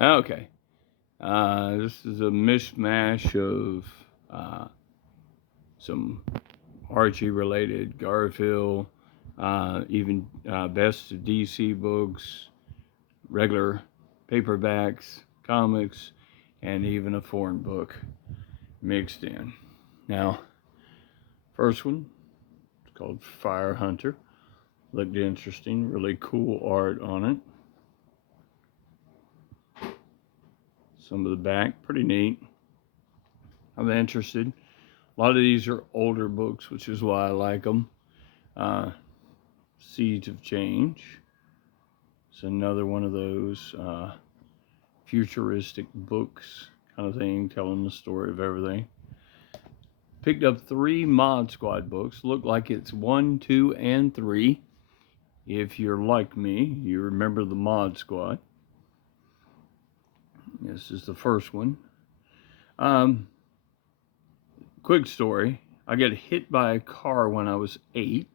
Okay. This is a mishmash of some Archie related, Garfield, even best of DC books, regular paperbacks, comics, and even a foreign book mixed in. Now, first one, it's called Fire Hunter. Looked interesting, really cool art on it. Some of the back, pretty neat. I'm interested. A lot of these are older books, which is why I like them. Uh, Seeds of Change. It's another one of those futuristic books kind of thing, telling the story of everything. Picked up 3 Mod Squad books. Look like it's 1, 2, and 3. If you're like me, you remember the Mod Squad. This is the first one. Um, Quick story. I got hit by a car when I was 8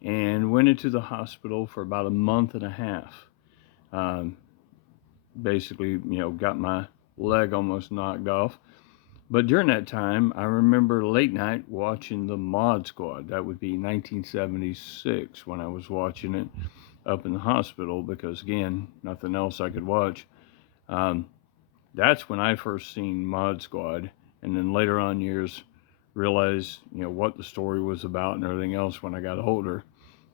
and went into the hospital for about a month and a half. Um, Basically, got my leg almost knocked off. But during that time, I remember late night watching the Mod Squad. That would be 1976 when I was watching it up in the hospital because, again, nothing else I could watch. Um, that's when I first seen Mod Squad, and then later on years realized what the story was about and everything else when I got older.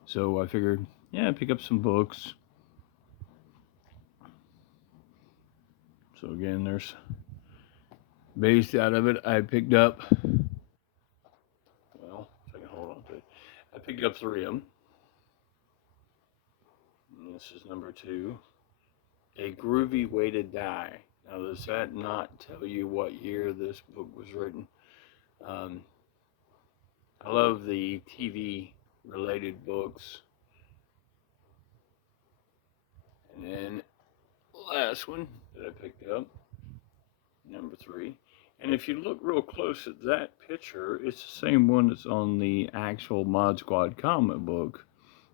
So I figured, yeah, pick up some books. So again, there's based out of it. I picked up, well, if I can hold on to it, I picked up 3 of them. And this is number 2, A Groovy Way to Die. Now, does that not tell you what year this book was written? Um, I love the TV related books. And then last one that I picked up, number 3. And if you look real close at that picture, it's the same one that's on the actual Mod Squad comic book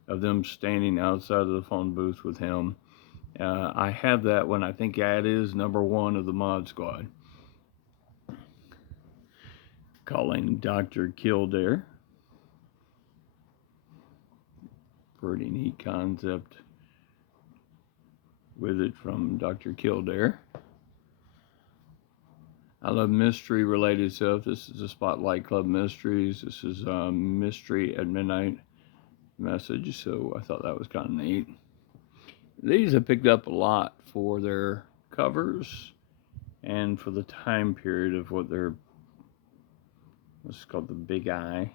of them standing outside of the phone booth with him. I have that one. I think that is number 1 of the Mod Squad. Calling Dr. Kildare. Pretty neat concept with it from Dr. Kildare. I love mystery related stuff. This is a Spotlight Club Mysteries. This is a Mystery at Midnight message, so I thought that was kind of neat. These I picked up a lot for their covers and for the time period of what they're, what's called the Big Eye,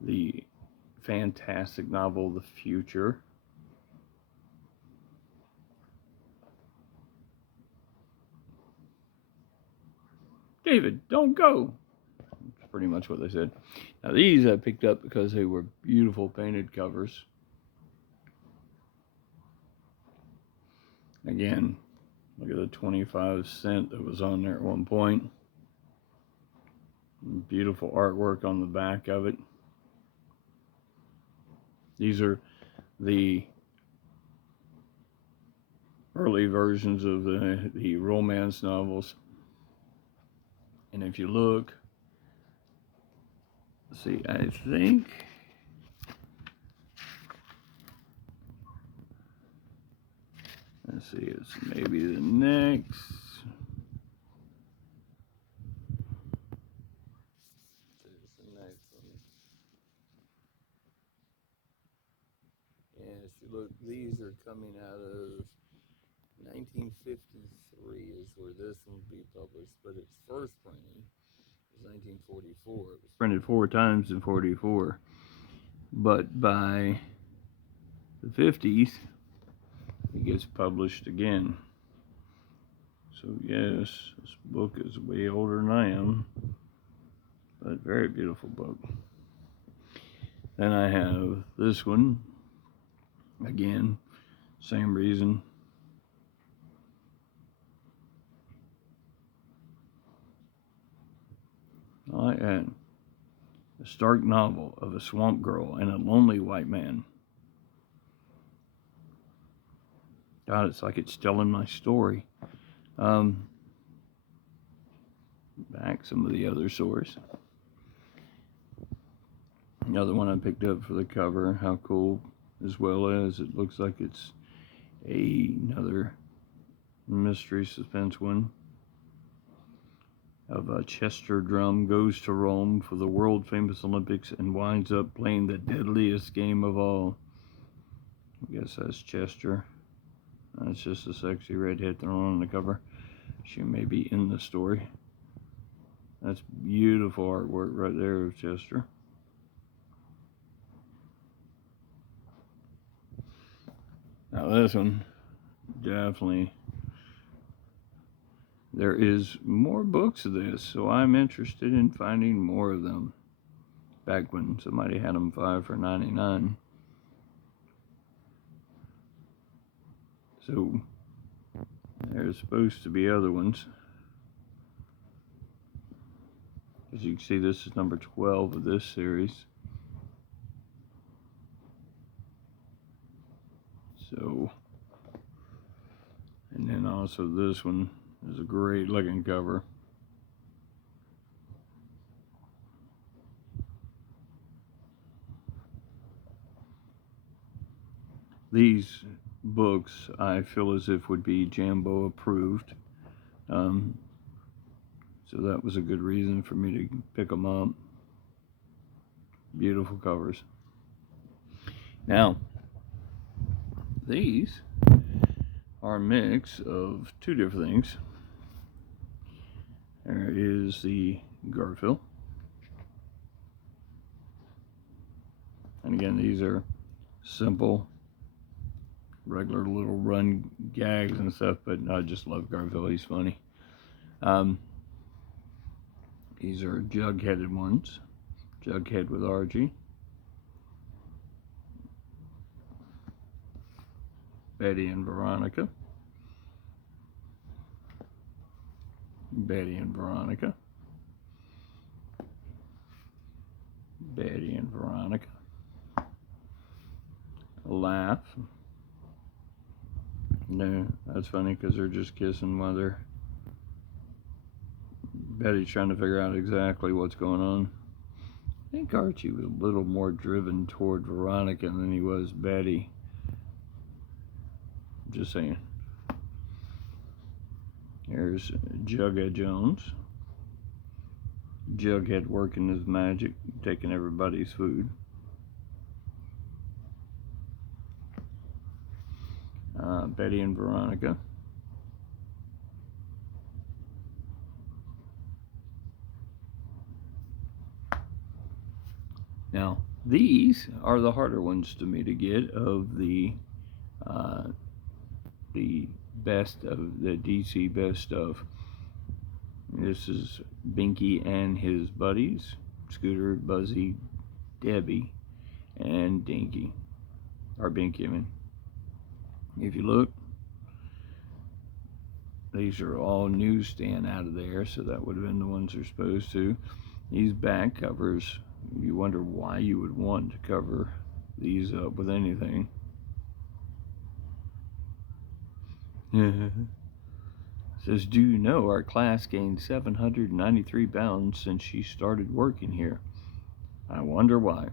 the fantastic novel The Future. David, don't go. That's pretty much what they said. Now these I picked up because they were beautiful painted covers. Again, look at the 25-cent that was on there at one point. Beautiful artwork on the back of it. These are the early versions of the romance novels. And if you look, see, I think let's see, it's maybe the next. There's the next one. And if you look, these are coming out of 1953 is where this one will be published, but its first printing was 1944. It was printed 4 times in 44, but by the 50s, it gets published again. So yes, this book is way older than I am, but very beautiful book. Then I have this one, again, same reason. I had a stark novel of a swamp girl and a lonely white man. God, it's like it's telling my story. Back some of the other source. Another one I picked up for the cover. How cool, as well as it looks like it's another mystery suspense one. Of a Chester drum goes to Rome for the world famous Olympics and winds up playing the deadliest game of all. I guess that's Chester. That's just a sexy redhead thrown on the cover. She may be in the story. That's beautiful artwork right there of Chester. Now this one, definitely, there is more books of this, so I'm interested in finding more of them. Back when somebody had them 5 for $99. So there's supposed to be other ones. As you can see, this is number 12 of this series. So, and then also this one is a great looking cover. These books I feel as if would be Jambo approved. So that was a good reason for me to pick them up. Beautiful covers. Now, these are a mix of two different things. There is the Garfield. And again, these are simple, regular little run gags and stuff, but I just love Garfield. He's funny. These are jug-headed ones. Jughead with Archie. Betty and Veronica. Betty and Veronica. Betty and Veronica. A laugh. No, that's funny because they're just kissing while they're... Betty's trying to figure out exactly what's going on. I think Archie was a little more driven toward Veronica than he was Betty. Just saying. Here's Jughead Jones. Jughead working his magic, taking everybody's food. Betty and Veronica. Now, these are the harder ones to me to get of the best of the DC best of. This is Binky and his buddies, Scooter, Buzzy, Debbie, and Dinky, or Binky, I mean. If you look, these are all newsstand out of there, so that would have been the ones they're supposed to. These back covers, you wonder why you would want to cover these up with anything. Says, do you know our class gained 793 pounds since she started working here? I wonder why.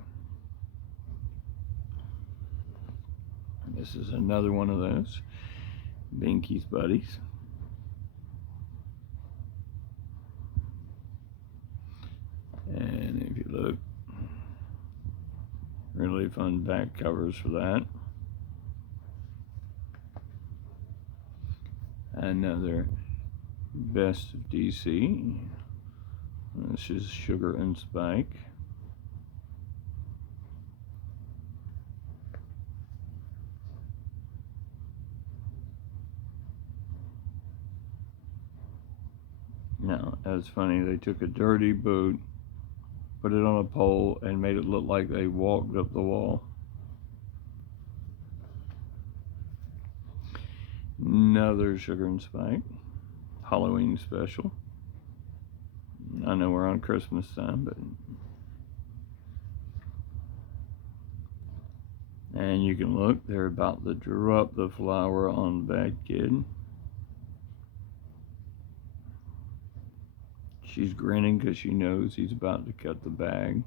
This is another one of those. Binky's buddies. And if you look, really fun back covers for that. Another Best of DC. This is Sugar and Spike. Now, that's funny. They took a dirty boot, put it on a pole, and made it look like they walked up the wall. Another Sugar and Spike. Halloween special. I know we're on Christmas time, but... And you can look, they're about to drop the flower on the bad kid. She's grinning because she knows he's about to cut the bag.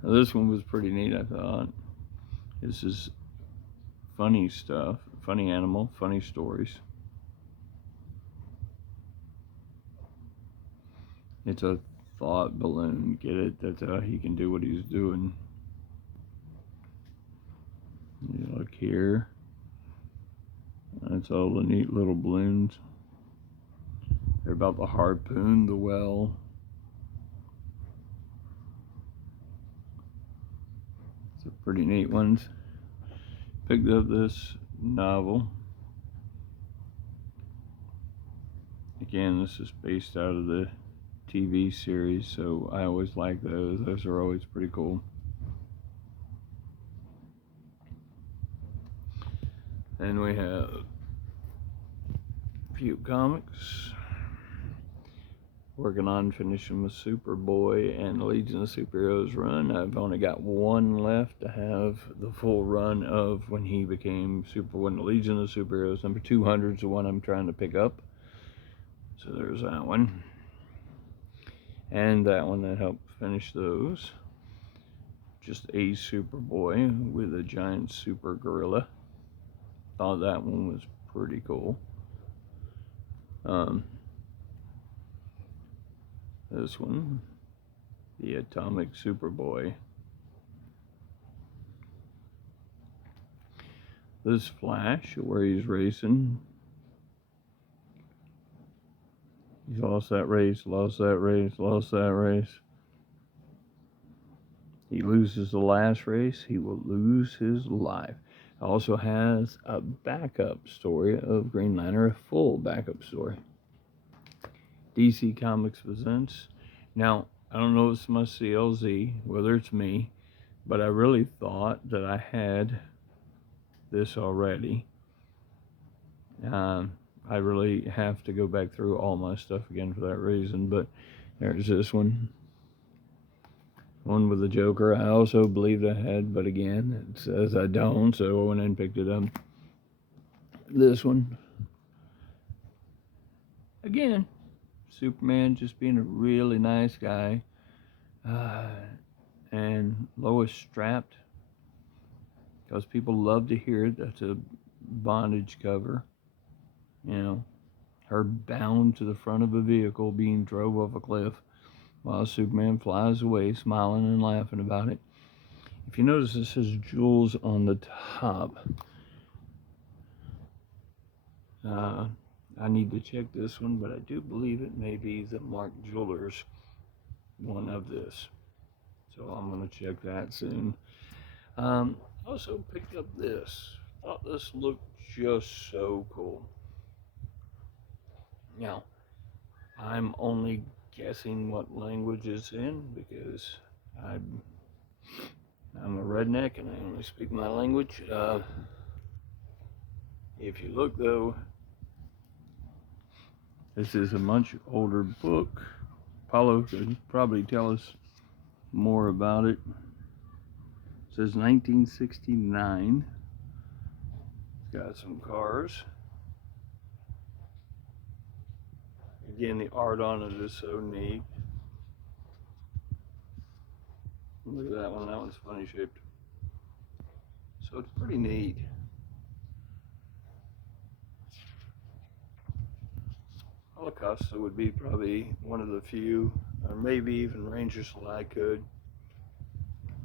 Now, this one was pretty neat, I thought. This is funny stuff, funny animal, funny stories. It's a thought balloon, get it? That's how he can do what he's doing. You look here. That's all the neat little balloons. They're about to harpoon the well. Some pretty neat ones. Picked up this novel. Again, this is based out of the TV series, so I always like those. Those are always pretty cool. Then we have a few comics. Working on finishing the Superboy and Legion of Superheroes run. I've only got one left to have the full run of when he became when the Legion of Superheroes. Number 200 is the one I'm trying to pick up. So there's that one. And that one that helped finish those. Just a Superboy with a giant super gorilla. Thought that one was pretty cool. This one, the Atomic Superboy. This Flash, where he's racing. He's lost that race, lost that race, lost that race. He loses the last race, he will lose his life. Also has a backup story of Green Lantern, a full backup story. DC Comics presents. Now, I don't know if it's my CLZ, whether it's me, but I really thought that I had this already. I really have to go back through all my stuff again for that reason, but there's this one. One with the Joker I also believed I had, but again, it says I don't, so I went and picked it up. This one. Again, Superman just being a really nice guy. And Lois strapped, because people love to hear it. That's a bondage cover. You know, her bound to the front of a vehicle being drove off a cliff while Superman flies away, smiling and laughing about it. If you notice, it says Jules on the top. I need to check this one, but I do believe it may be the Mark Jewelers one of this. So I'm going to check that soon. Also picked up this. Thought this looked just so cool. Now, I'm only guessing what language it's in because I'm a redneck and I only speak my language. If you look though, this is a much older book. Paulo could probably tell us more about it. It says 1969. It's got some cars. Again, the art on it is so neat. Look at that one. That one's funny shaped. So it's pretty neat. Holocaust would be probably one of the few, or maybe even Ranger Select could,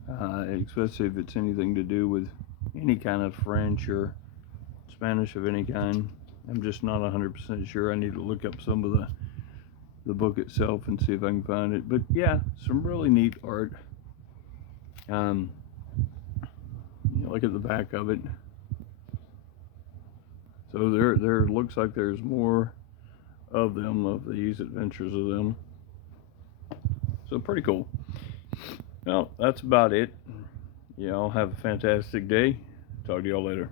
especially if it's anything to do with any kind of French or Spanish of any kind. I'm just not 100% sure. I need to look up some of the book itself and see if I can find it. But yeah, some really neat art. You look at the back of it. So there looks like there's more of them, of these adventures of them. So pretty cool. Well, that's about it. Y'all have a fantastic day. Talk to y'all later.